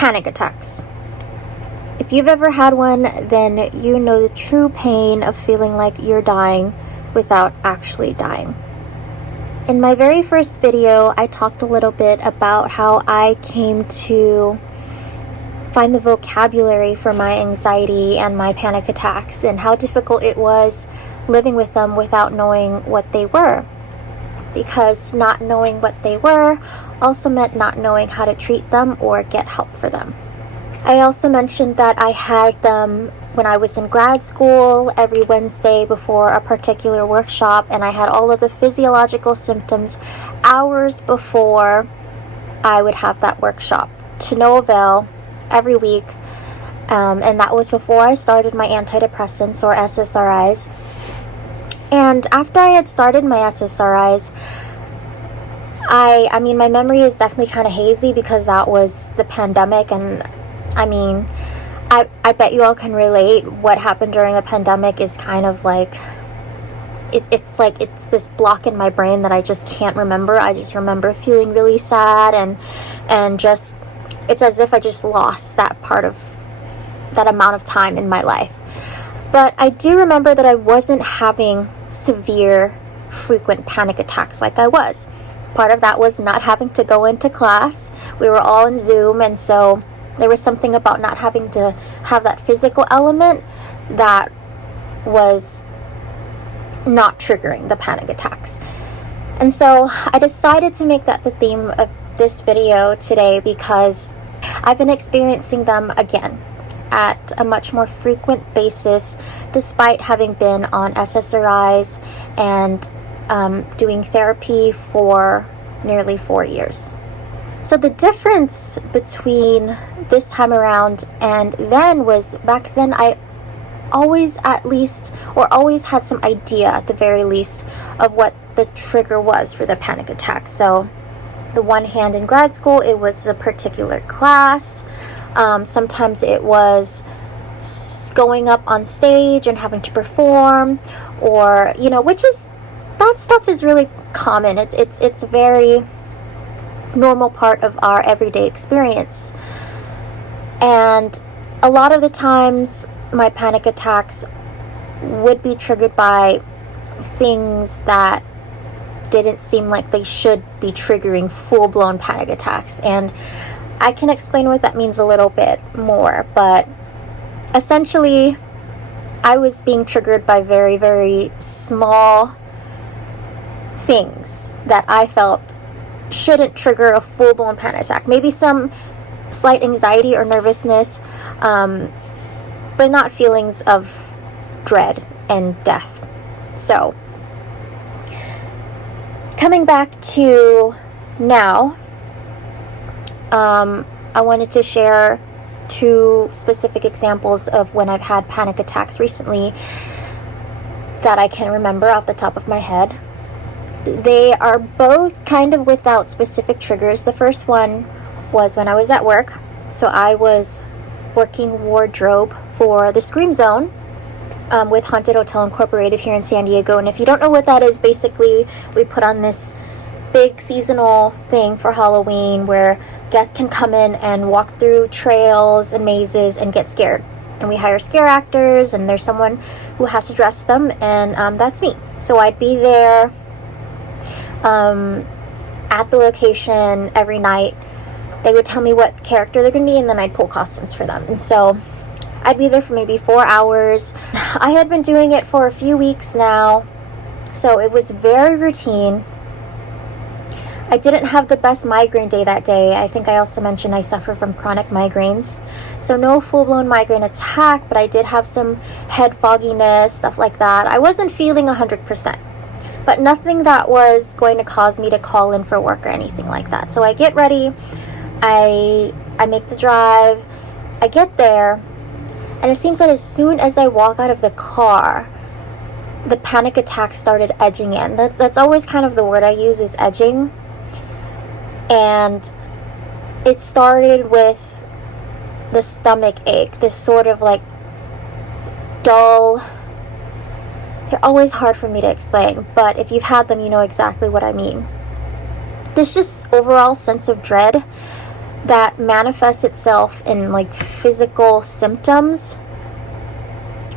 Panic attacks. If you've ever had one, then you know the true pain of feeling like you're dying without actually dying. In my very first video, I talked a little bit about how I came to find the vocabulary for my anxiety and my panic attacks, and how difficult it was living with them without knowing what they were. Because not knowing what they were also meant not knowing how to treat them or get help for them. I also mentioned that I had them when I was in grad school every Wednesday before a particular workshop, and I had all of the physiological symptoms hours before I would have that workshop, to no avail, every week. And that was before I started my antidepressants or SSRIs. And after I had started my SSRIs, I mean, my memory is definitely kind of hazy because that was the pandemic, and I mean, I bet you all can relate. What happened during the pandemic is kind of like, it's like it's this block in my brain that I just can't remember. I just remember feeling really sad, and just, it's as if I just lost that part of that amount of time in my life. But I do remember that I wasn't having severe, frequent panic attacks like I was. Part of that was not having to go into class. We were all in Zoom, and so there was something about not having to have that physical element that was not triggering the panic attacks. And so I decided to make that the theme of this video today because I've been experiencing them again at a much more frequent basis, despite having been on SSRIs and doing therapy for nearly 4 years. So the difference between this time around and then was, back then I always always had some idea at the very least of what the trigger was for the panic attack. So the one hand in grad school, it was a particular class. Sometimes it was going up on stage and having to perform, or, you know, that stuff is really common. It's a very normal part of our everyday experience. And a lot of the times my panic attacks would be triggered by things that didn't seem like they should be triggering full-blown panic attacks. And I can explain what that means a little bit more, but essentially I was being triggered by very, very small things that I felt shouldn't trigger a full-blown panic attack. Maybe some slight anxiety or nervousness, but not feelings of dread and death. So, coming back to now, I wanted to share 2 specific examples of when I've had panic attacks recently that I can remember off the top of my head. They are both kind of without specific triggers. The first one was when I was at work. So I was working wardrobe for the Scream Zone with Haunted Hotel Incorporated here in San Diego. And if you don't know what that is, basically we put on this big seasonal thing for Halloween where guests can come in and walk through trails and mazes and get scared. And we hire scare actors, and there's someone who has to dress them, and that's me. So I'd be there at the location every night. They would tell me what character they're going to be, and then I'd pull costumes for them. And so I'd be there for maybe 4 hours. I had been doing it for a few weeks now, so it was very routine. I didn't have the best migraine day that day. I think I also mentioned I suffer from chronic migraines. So no full-blown migraine attack, but I did have some head fogginess, stuff like that. I wasn't feeling 100%, but nothing that was going to cause me to call in for work or anything like that. So I get ready, I make the drive, I get there, and it seems that as soon as I walk out of the car, the panic attack started edging in. That's always kind of the word I use, is edging. And it started with the stomach ache, this sort of like dull, they're always hard for me to explain, but if you've had them, you know exactly what I mean. This just overall sense of dread that manifests itself in like physical symptoms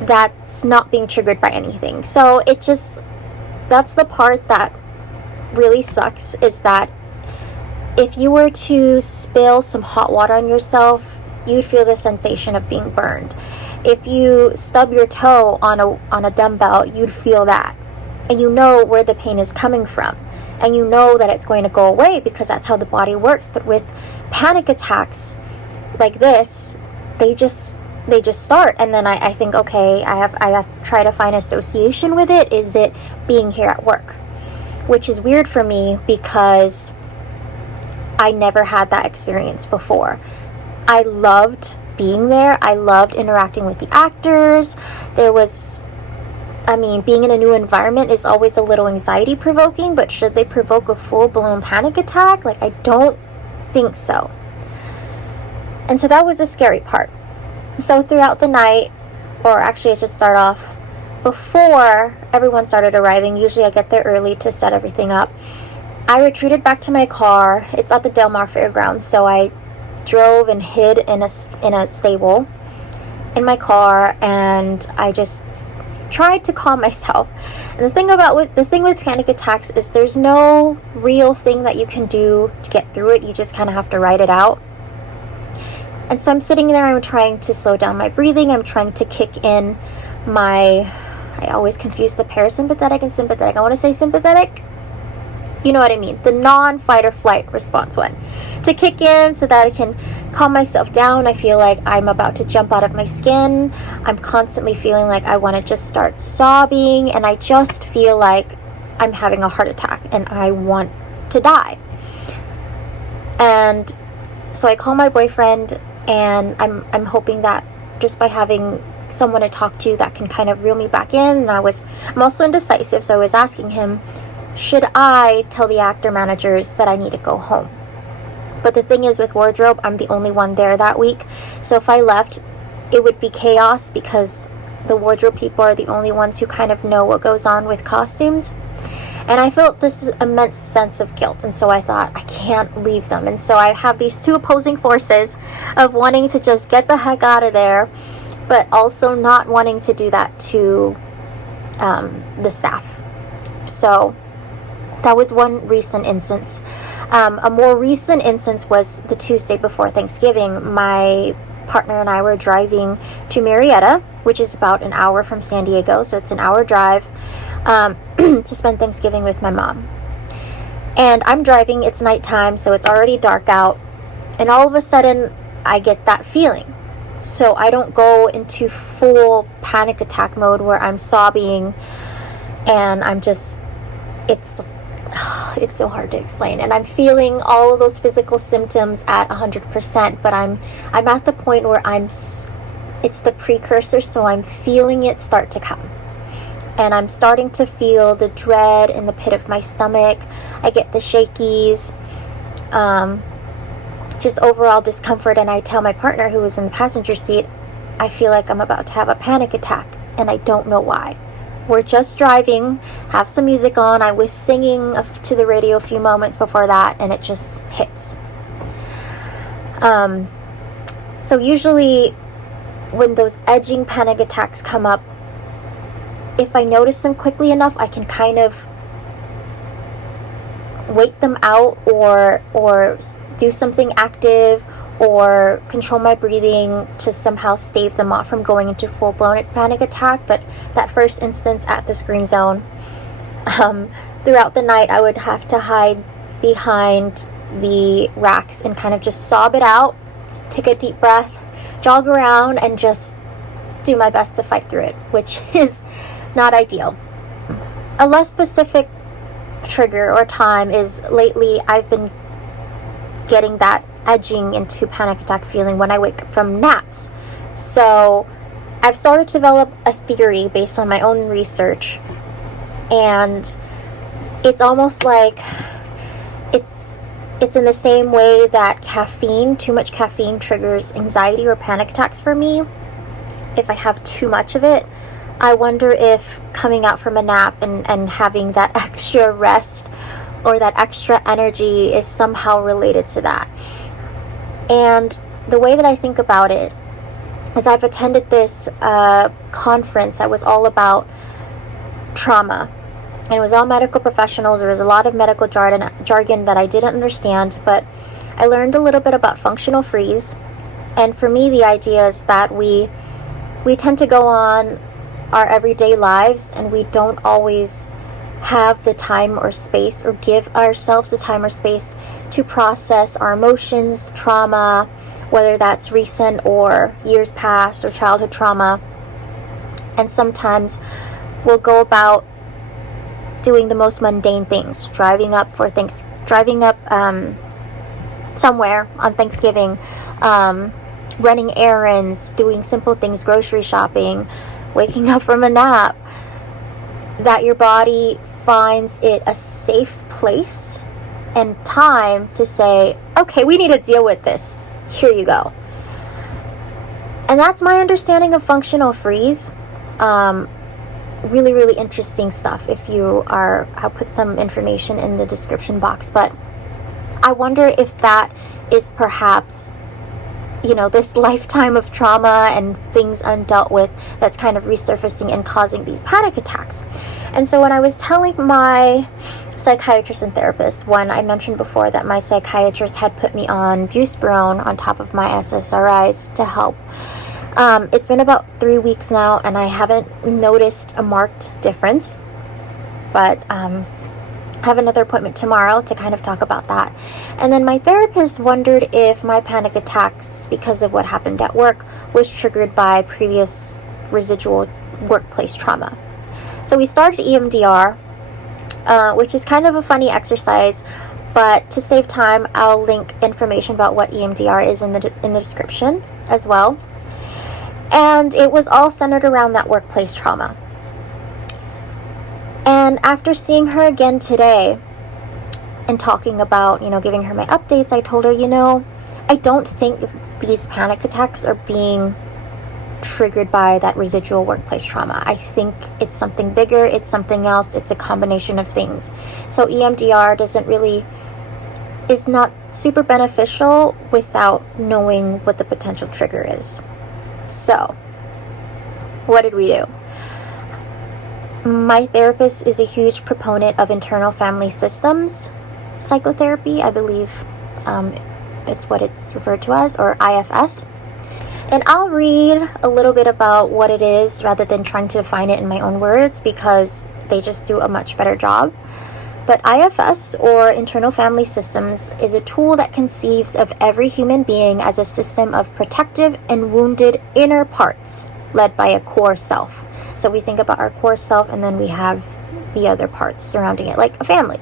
that's not being triggered by anything. So that's the part that really sucks, is that if you were to spill some hot water on yourself, you'd feel the sensation of being burned. If you stub your toe on a dumbbell, you'd feel that. And you know where the pain is coming from. And you know that it's going to go away because that's how the body works. But with panic attacks like this, they just start. And then I think, okay, I have tried to find association with it. Is it being here at work? Which is weird for me because I never had that experience before. I loved being there. I loved interacting with the actors. Being in a new environment is always a little anxiety provoking, but should they provoke a full-blown panic attack? Like, I don't think so. And so that was a scary part. So throughout the night, or actually I should start off before everyone started arriving. Usually I get there early to set everything up. I retreated back to my car. It's at the Del Mar Fairgrounds, so I drove and hid in a stable in my car, and I just tried to calm myself. And the thing with panic attacks is there's no real thing that you can do to get through it. You just kind of have to ride it out. And so I'm sitting there, I'm trying to slow down my breathing, I'm trying to kick in I always confuse the parasympathetic and sympathetic. I want to say sympathetic. You know what I mean? The non-fight or flight response one. To kick in so that I can calm myself down. I feel like I'm about to jump out of my skin. I'm constantly feeling like I want to just start sobbing. And I just feel like I'm having a heart attack and I want to die. And so I call my boyfriend, and I'm hoping that just by having someone to talk to that can kind of reel me back in. And I'm also indecisive, so I was asking him, should I tell the actor managers that I need to go home? But the thing is, with wardrobe, I'm the only one there that week. So if I left, it would be chaos because the wardrobe people are the only ones who kind of know what goes on with costumes. And I felt this immense sense of guilt. And so I thought, I can't leave them. And so I have these two opposing forces of wanting to just get the heck out of there, but also not wanting to do that to the staff. So that was one recent instance. A more recent instance was the Tuesday before Thanksgiving. My partner and I were driving to Marietta, which is about an hour from San Diego, so it's an hour drive, to spend Thanksgiving with my mom. And I'm driving, it's nighttime, so it's already dark out, and all of a sudden I get that feeling. So I don't go into full panic attack mode where I'm sobbing and I'm just, it's so hard to explain. And I'm feeling all of those physical symptoms at 100%, but I'm at the point where it's the precursor, so I'm feeling it start to come. And I'm starting to feel the dread in the pit of my stomach. I get the shakies, just overall discomfort. And I tell my partner, who was in the passenger seat, I feel like I'm about to have a panic attack, and I don't know why. We're just driving, have some music on. I was singing to the radio a few moments before that, and it just hits. So usually when those edging panic attacks come up, if I notice them quickly enough, I can kind of wait them out or do something active or control my breathing to somehow stave them off from going into full-blown panic attack. But that first instance at the Scream Zone, throughout the night I would have to hide behind the racks and kind of just sob it out, take a deep breath, jog around, and just do my best to fight through it, which is not ideal. A less specific trigger or time is lately I've been getting that edging into panic attack feeling when I wake up from naps. So I've started to develop a theory based on my own research, and it's almost like it's in the same way that too much caffeine triggers anxiety or panic attacks for me. If I have too much of it, I wonder if coming out from a nap and having that extra rest or that extra energy is somehow related to that. And the way that I think about it is I've attended this conference that was all about trauma. And it was all medical professionals. There was a lot of medical jargon that I didn't understand, but I learned a little bit about functional freeze. And for me, the idea is that we tend to go on our everyday lives and we don't always have the time or space, or give ourselves the time or space to process our emotions, trauma, whether that's recent or years past or childhood trauma. And sometimes we'll go about doing the most mundane things, driving up somewhere on Thanksgiving, running errands, doing simple things, grocery shopping, waking up from a nap, that your body finds it a safe place and time to say, okay, we need to deal with this. Here you go. And that's my understanding of functional freeze. Really, really interesting stuff. I'll put some information in the description box, but I wonder if that is perhaps, this lifetime of trauma and things undealt with that's kind of resurfacing and causing these panic attacks. And so when I was telling my psychiatrist and therapist, when I mentioned before that my psychiatrist had put me on buspirone on top of my SSRIs to help, it's been about 3 weeks now and I haven't noticed a marked difference, but I have another appointment tomorrow to kind of talk about that. And then my therapist wondered if my panic attacks, because of what happened at work, was triggered by previous residual workplace trauma. So we started EMDR, which is kind of a funny exercise, but to save time, I'll link information about what EMDR is in the description as well. And it was all centered around that workplace trauma. And after seeing her again today and talking about, giving her my updates, I told her, I don't think these panic attacks are being triggered by that residual workplace trauma. I think it's something bigger, it's something else, it's a combination of things. So EMDR is not super beneficial without knowing what the potential trigger is. So, what did we do? My therapist is a huge proponent of internal family systems psychotherapy. I believe it's what it's referred to as, or IFS. And I'll read a little bit about what it is rather than trying to define it in my own words, because they just do a much better job. But IFS, or internal family systems, is a tool that conceives of every human being as a system of protective and wounded inner parts led by a core self. So we think about our core self, and then we have the other parts surrounding it, like a family.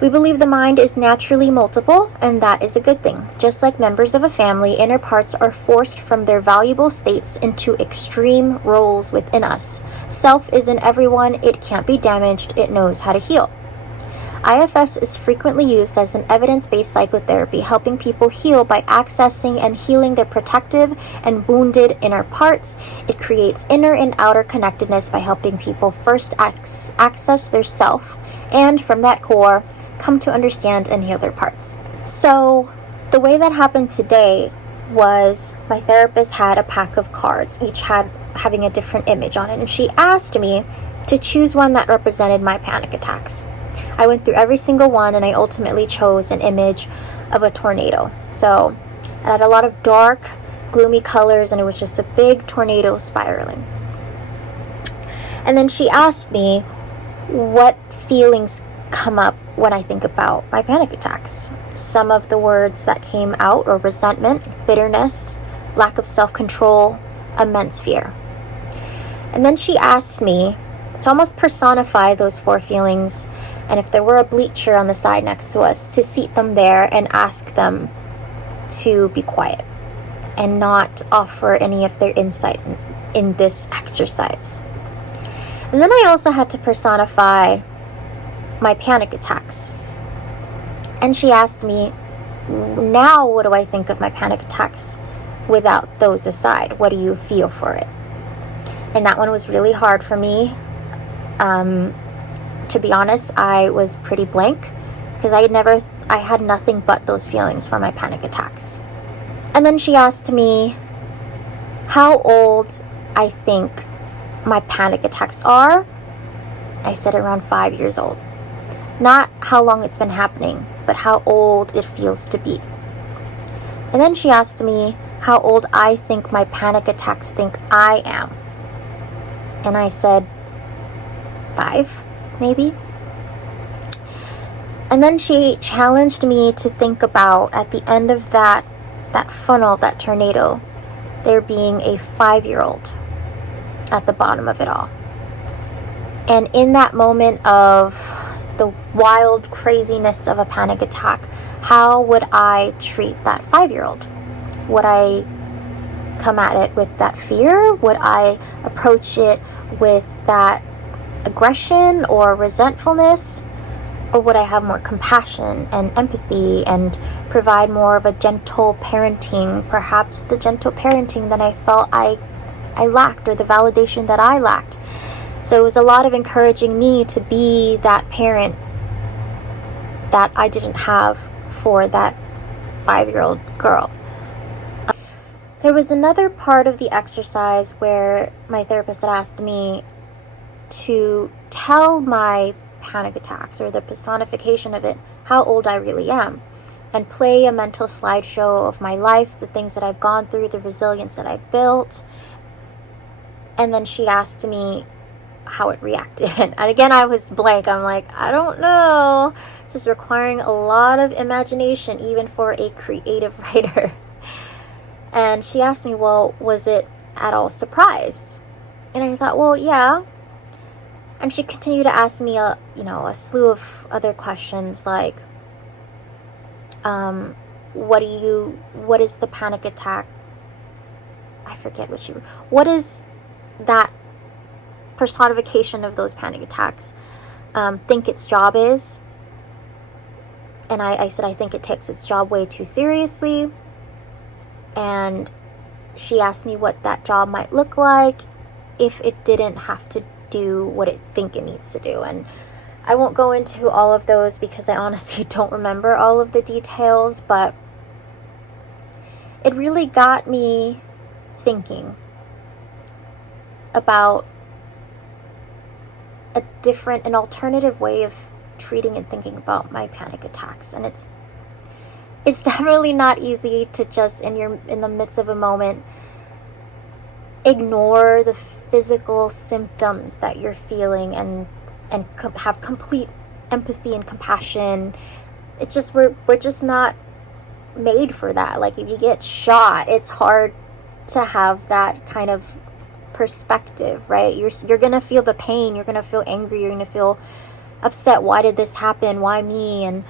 We believe the mind is naturally multiple, and that is a good thing. Just like members of a family, inner parts are forced from their valuable states into extreme roles within us. Self is in everyone, it can't be damaged, it knows how to heal. IFS is frequently used as an evidence-based psychotherapy, helping people heal by accessing and healing their protective and wounded inner parts. It creates inner and outer connectedness by helping people first access their self, and from that core, come to understand and heal their parts. So the way that happened today was my therapist had a pack of cards, each having a different image on it, and she asked me to choose one that represented my panic attacks. I went through every single one, and I ultimately chose an image of a tornado. So it had a lot of dark, gloomy colors, and it was just a big tornado spiraling. And then she asked me what feelings come up when I think about my panic attacks. Some of the words that came out were resentment, bitterness, lack of self-control, immense fear. And then she asked me to almost personify those 4 feelings, and if there were a bleacher on the side next to us, to seat them there and ask them to be quiet and not offer any of their insight in this exercise. And then I also had to personify my panic attacks. And she asked me, now what do I think of my panic attacks without those aside? What do you feel for it? And that one was really hard for me. To be honest, I was pretty blank, because I I had nothing but those feelings for my panic attacks. And then she asked me how old I think my panic attacks are. I said around 5 years old. Not how long it's been happening, but how old it feels to be. And then she asked me how old I think my panic attacks think I am. And I said 5, maybe. And then she challenged me to think about, at the end of that funnel, that tornado, there being a 5-year-old at the bottom of it all. And in that moment of the wild craziness of a panic attack, how would I treat that 5-year-old? Would I come at it with that fear? Would I approach it with that aggression or resentfulness? Or would I have more compassion and empathy and provide more of a gentle parenting, perhaps the gentle parenting that I felt I lacked, or the validation that I lacked? So it was a lot of encouraging me to be that parent that I didn't have for that 5-year-old girl. There was another part of the exercise where my therapist had asked me to tell my panic attacks, or the personification of it, how old I really am, and play a mental slideshow of my life, the things that I've gone through, the resilience that I've built. And then she asked me how it reacted. And again, I was blank. I'm like, I don't know. This is requiring a lot of imagination, even for a creative writer. And she asked me, well, was it at all surprised? And I thought, well, yeah. And she continued to ask me a slew of other questions, like, what is the panic attack? I forget what is that personification of those panic attacks think its job is? And I said, I think it takes its job way too seriously. And she asked me what that job might look like if it didn't have to do what it think it needs to do. And I won't go into all of those because I honestly don't remember all of the details, but it really got me thinking about an alternative way of treating and thinking about my panic attacks. And it's definitely not easy to just in the midst of a moment ignore the physical symptoms that you're feeling and have complete empathy and compassion. It's just we're just not made for that. Like, if you get shot, it's hard to have that kind of perspective, right? You're gonna feel the pain, you're gonna feel angry, you're gonna feel upset. Why did this happen? Why me?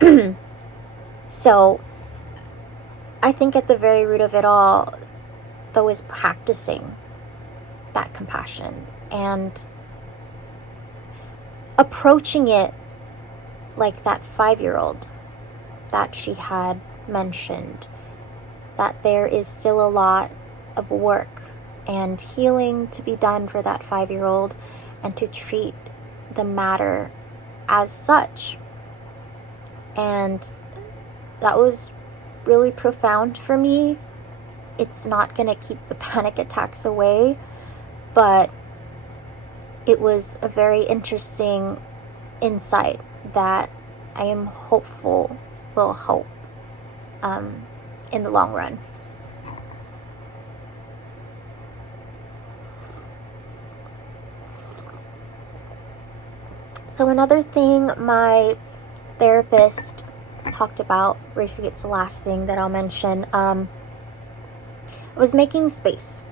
And so I think at the very root of it all, though, is practicing that compassion and approaching it like that 5-year-old that she had mentioned, that there is still a lot of work and healing to be done for that 5-year-old, and to treat the matter as such. And that was really profound for me. It's not going to keep the panic attacks away, but it was a very interesting insight that I am hopeful will help in the long run. So another thing my therapist talked about, briefly, it's the last thing that I'll mention, was making space.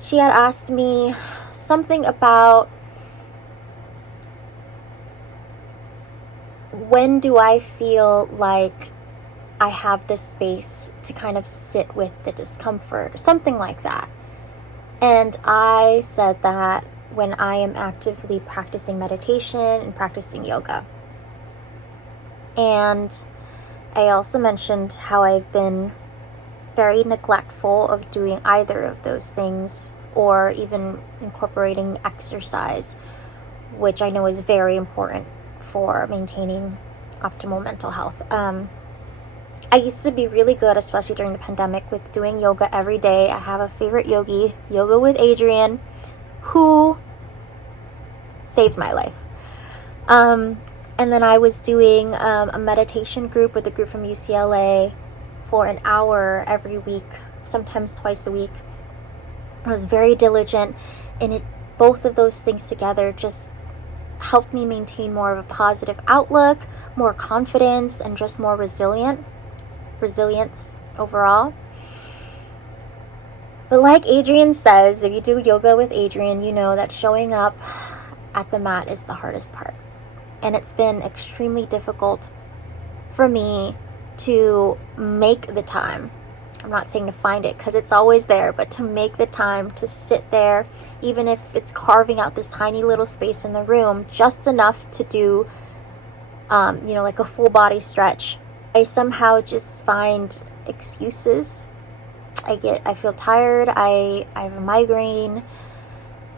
She had asked me something about, when do I feel like I have this space to kind of sit with the discomfort, something like that. And I said that when I am actively practicing meditation and practicing yoga. And I also mentioned how I've been very neglectful of doing either of those things, or even incorporating exercise, which I know is very important for maintaining optimal mental health. I used to be really good, especially during the pandemic, with doing yoga every day. I have a favorite yogi, Yoga with Adriene, who saves my life. And then I was doing a meditation group with a group from UCLA for an hour every week, sometimes twice a week. I was very diligent, and both of those things together just helped me maintain more of a positive outlook, more confidence, and just more resilience overall. But like Adriene says, if you do yoga with Adriene, you know that showing up at the mat is the hardest part. And it's been extremely difficult for me to make the time. I'm not saying to find it, because it's always there, but to make the time to sit there, even if it's carving out this tiny little space in the room, just enough to do, like a full body stretch. I somehow just find excuses. I feel tired, I have a migraine,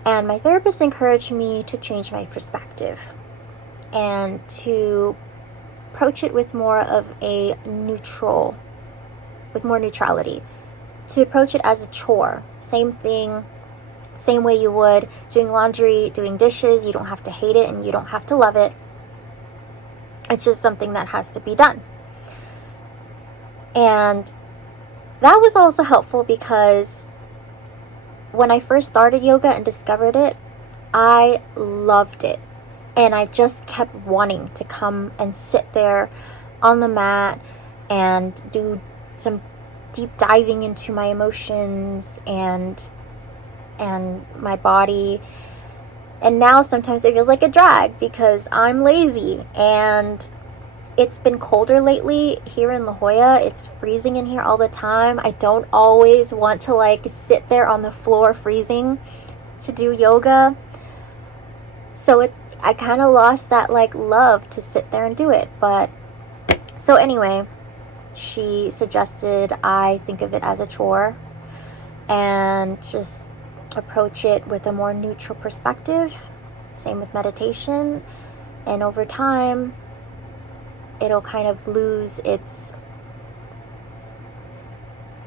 and my therapist encouraged me to change my perspective and to approach it with more of a with more neutrality, to approach it as a chore. Same thing, same way you would doing laundry, doing dishes. You don't have to hate it and you don't have to love it. It's just something that has to be done. And that was also helpful because when I first started yoga and discovered it, I loved it. And I just kept wanting to come and sit there on the mat and do some deep diving into my emotions and my body. And now sometimes it feels like a drag because I'm lazy, and it's been colder lately here in La Jolla. It's freezing in here all the time. I don't always want to sit there on the floor freezing to do yoga. So I kind of lost that love to sit there and do it. But so anyway, she suggested I think of it as a chore and just approach it with a more neutral perspective. Same with meditation. And over time, it'll kind of lose its,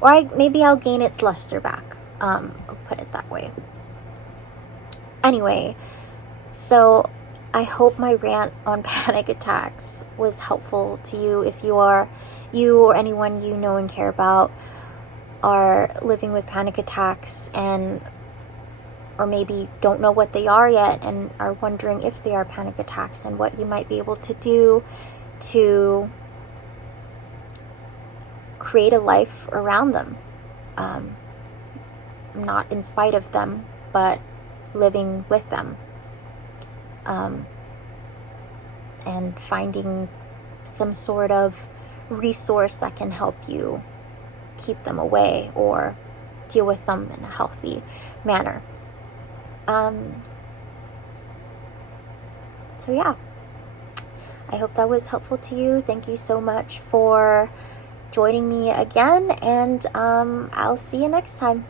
maybe I'll gain its luster back. I'll put it that way. Anyway, so I hope my rant on panic attacks was helpful to you. If you or anyone you know and care about are living with panic attacks or maybe don't know what they are yet and are wondering if they are panic attacks and what you might be able to do to create a life around them. Not in spite of them, but living with them. And finding some sort of resource that can help you keep them away or deal with them in a healthy manner. So yeah, I hope that was helpful to you. Thank you so much for joining me again, and I'll see you next time.